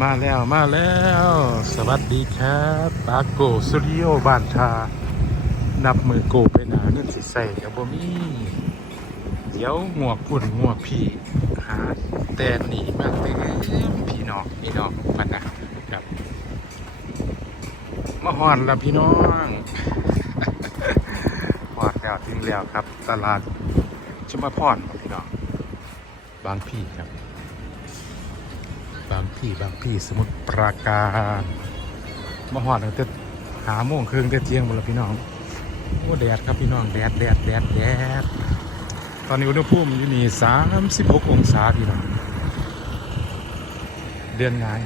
มาแล้วมาแล้ว สวัสดีครับปาโกสตูดิโอบ้านทา นับมือโกไปหนาเงินสิใส่กับบ่มีเดี๋ยวหมวกพุ่นหมวพี่หาแต่หนีมาเต็มพี่น้องพี่น้องพันนะครับมาหอนแล้วพี่น้องหอดแล้วถึงแล้วครับ ตลาดชุมพรพี่น้องบางพี่ครับ บางพี่บางพี่สมุทรปราการมาหอดตั้งแต่หาโมงครึ่งแต่เที่ยงหมดแล้วพี่น้องโอ้แดดครับพี่น้องแดดแดดแดดแดดตอนนี้อุณหภูมิอยู่นี่สามสิบหกองศาพี่น้องเดือนไงาย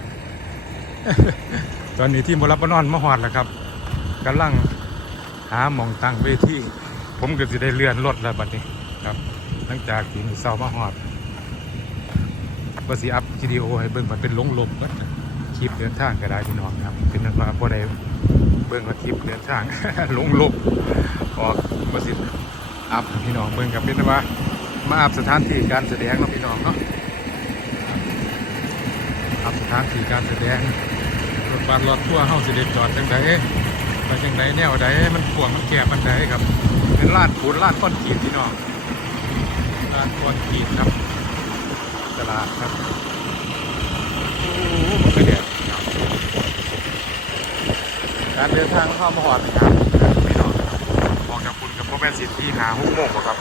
ตอนนี้ที่มรับนอนมาหอดแล้วครับกำลังหาหมองตั้งเวทีผมก็จะได้เลื่อนรถแล้วบัดนี้ครับ หลังจากที่มีเช้ามาหอดว่าสิอัพ วิดีโอให้เบิ่งมันเป็นลงลมก็คลิปเดินทางก็ได้พี่น้องครับเป็นนั้นว่าพอได้เบิ่งว่าคลิปเดินทางลงลมออกว่าสิอัพให้พี่น้องเบิ่งกับเป็นนั้นว่ามาอัพสถานที่การแสดงเนาะพี่น้องเนาะอัพสถานที่การแสดงรถบัสรถทั่วเฮาสิได้จอดจังไดไปจังไดแนวใดมันกว้างมันแคบมันใดครับ เป็นลาดปูนลาดก้อนขีดพี่น้องลาดก้อนขีดครับตลาดครับ โอ้โหมันก็แดดการเดิ นทางเข้ามาหอดนะครับไม่นอนออกจากคุณกับพ่อแม่สิทธิ์ที่หาหุ้มโมงบ่ครับ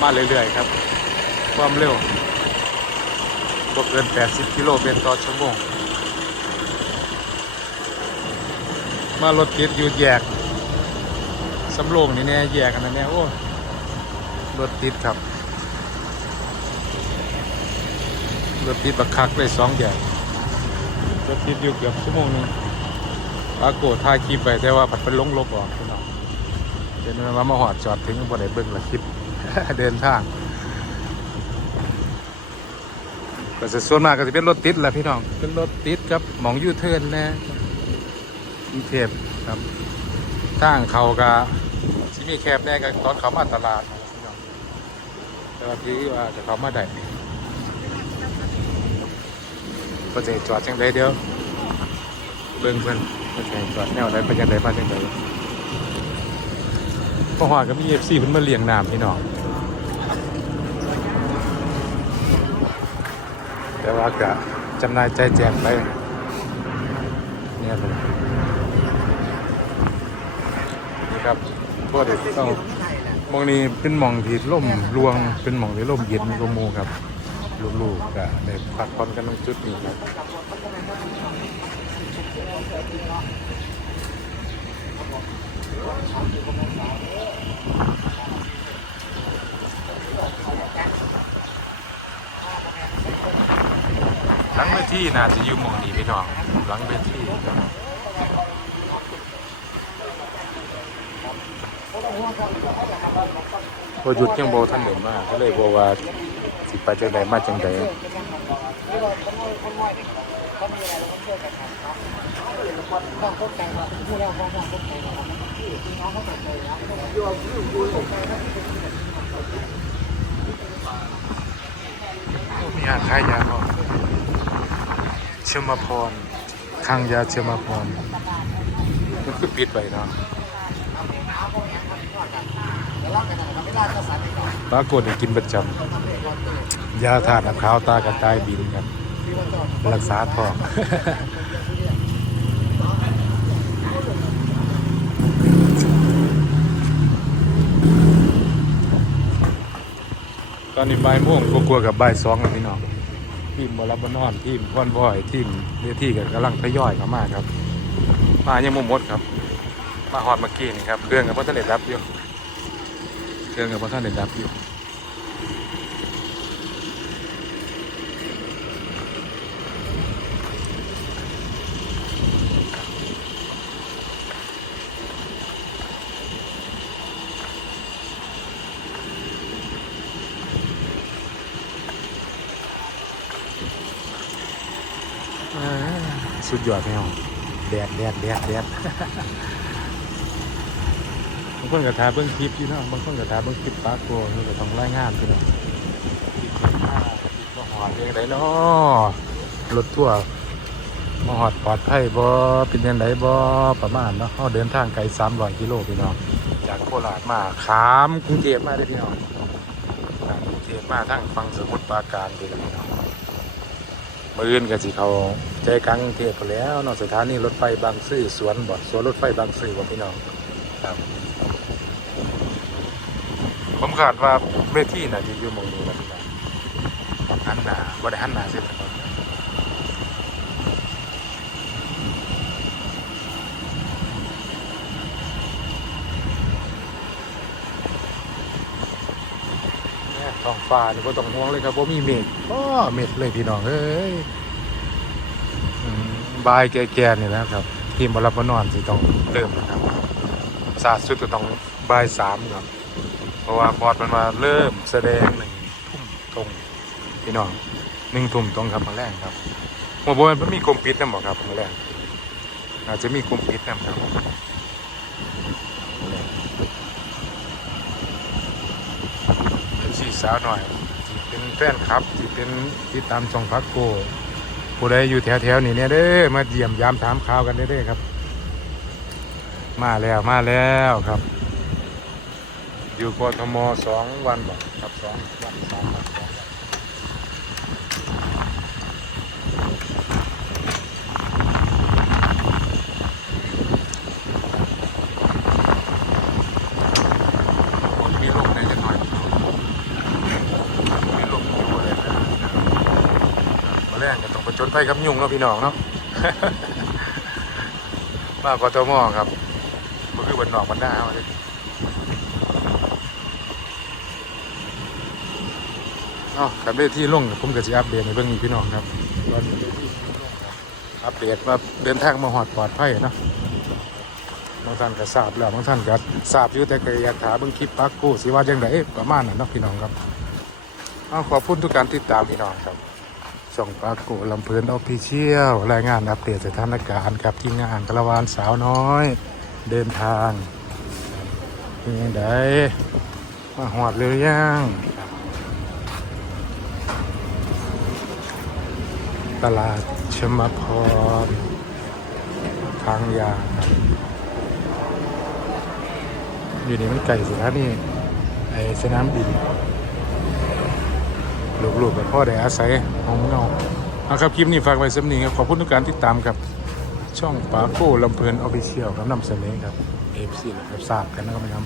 มาเรื่อยๆครับ ความเร็วบ่เกิน 80 กิโลเมตรต่อชั่วโมง มารถติดอยู่แยกสำโรงนี่แน่แยกกันนะแน่โอ้รถติดครับรถติดบักคักเลยสองอย่างรถติดอยู่เกือบชั่วโมงหนึง ปรากฏถ่ายคลิปไปแต่ว่าผัดเป็นลงลบออกพี่น้องเดินมามาหอดจอดถึงบ่ได้เบิ่งละคลิปเดินทางก็จะส่วนมากก็จะเป็นรถติดแหละพี่น้อง เป็นรถติดครับมองยูเทิร์นนะกรุงเทพครับทางเขาก็สิมีแคบแน่ก็ตอนเขามาตลาดแต่ว่าที่ว่าจะเขามาได้ก็จะจอดจังไดเดียวเบิ่งเพิ่น ก็จะจอดแนวใดไปจังไดมาจังไดพอหอดก็มี FC เพิ่นมาเลี้ยงน้ำพี่น้องแต่ว่าก็จำหนายใจแจกไปเนี่ยเลยนี่ครับพวกเด็กต้องมองนี้เป็นมองที่ร่มรวงเป็นมองที่ร่มเย็นกว่าหมู่ครับ ลูกๆก็ได้พักผ่อนกันตรงจุดนี้ครับหลังเวทีน่าจะอยู่หมองนี้พี่น้องหลังเวทีครับพอหยุดยังโบท่านเห็นมากก็เลยบอกว่า สิไปจังใดมาจังใดมีอาขายยาบ่เชื่อมาพรข้างยาเชื่อมาพรมันคือปิดไปเนาะ ปรากดกินประจำยาทาน้ำขาวตากระต่ายบินครับ รักษาท้องตอนนี้บ่ายโมงกลัวๆกับใบ่ายสองแล้วพี่น้องทีมบอลบบนอนทีมคอนบอยทีมเวทีกับกำลังทยอยเข้ามาครับ มายังมุมมดครับ มาฮอดเมื่อกี้นี่ครับเครื่องกับพ่อท่านเด็ดรับอยู่ เครื่องกับพ่อท่านเด็ดรับอยู่สุดยอดพี่น้องแดดแดดแดดแดดางคนก็ถ่ายเบิ้องคลิปพี่น้องบางคนก็ถ่ายเบิ้องคลิปปลาโกนี่ก็ต้องรายงานพี่น้องคลิปเดินางคลิปก็หอดยังไงเนาะรถทั่วร์มาหอดปลอดภัยบ่เป็นยังไงบ่ประมาณเนาะเราเดินทางไกล300กิโลพี่น้องจากโคราชมาขามกรุงเทพมาได้พี่น้องขามกรุงเทพมาทั้งฟังสมุทรปราการพี่น้องมืออื่นก็สิเขาใจกลางกรุงเทพไปแล้วนาะสถานีรถไฟบางซื่อสวนบ่สวนรถไฟบางซื่อบ่พี่น้องครับ ผมคาดว่าเวทีน่ะจะอยู่มองนี้นะพี่น้องหันหน้าบ่ได้หันหน้าเส้นถนนเนี่ท้องฟ้านี่ก็ต้องห่วงเลยครับว่ามีเมฆก็เมฆเลยพี่น้องเอ้ยบายแก่ๆนี่แหล้วครับทีมบอลบนอนสิต้องเริ่มนะครับ สาสุดก็ต้องบายสามครับ เพราะว่าบอดมันมาเริ่มแสดงหนึ่งทุ่มตรงพี่น้องหนึ่งทุ่มตรงครับมาแรกครับหมอโบมันมีกลมปิดนะบอกครับมาแรกอาจจะมีกลมปิดนะครับเป็นสีสาวหน่อยที่เป็นแฟนคลับที่เป็นติดตามช่องพักโกผู้ใดอยู่แถวๆนี้เนี่ยเด้อมาเยี่ยมยามถามข่าวกันเด้อครับ มาแล้วมาแล้วครับ อยู่กทมสองวันบอกครับสองวันสามวันสองวันคนมีลมในจะหน่อยมีลมอยู่เลยนะมาแรกก็ต้องประจนไปกับยุงเนาะพี่น้องเนาะมากทมครับมันคือบันนอกบันหน้ามาเลย เนากับเวทีลงผมก็จะอัปเดตในเบื้องนี้พี่น้องครับตอนนี้เวทีลงครับอัปเดตว่าเดินทางมาหอดปลอดภัยเนาะบางท่านก็ทราบแล้วบางท่านก็ทราบอยู่แต่ก็อยากถามเบื้องคลิปปักกู้สิว่าจังไดประมาณนั้นเนาะพี่น้องครับเอาขอบคุณทุกการติดตามพี่น้องครับช่องปักกู้ลำเพลินออฟฟิเชียลรายงานอัปเดตสถานการณ์ครับที่งานกระวานสาวน้อย เดินทางเป็นยังไงมาหอดเลยยัง ตลาดชมพร ทางยาครับ อยู่นี่มันไก่สถานี่ไอสนามบินลูกๆกับพ่อได้อาศัยของเงาเอาครับ คลิปนี้ฝากไว้สำนีครับ ขอบคุณทุกการติดตามครับ ช่องปาโก้ลำเพลินออฟฟิเชียลครับนำเสนอครับเอฟซีนะครับทราบกันนะครับ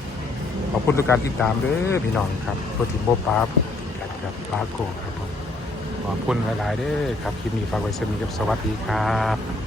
ขอบคุณทุกการติดตามเด้อพี่น้องครับโปรติโบปาบกันครับปาโก้ ขอบคุณหลายๆเด้อครับคลิปนี้ฝากไว้สมีกับสวัสดีครับ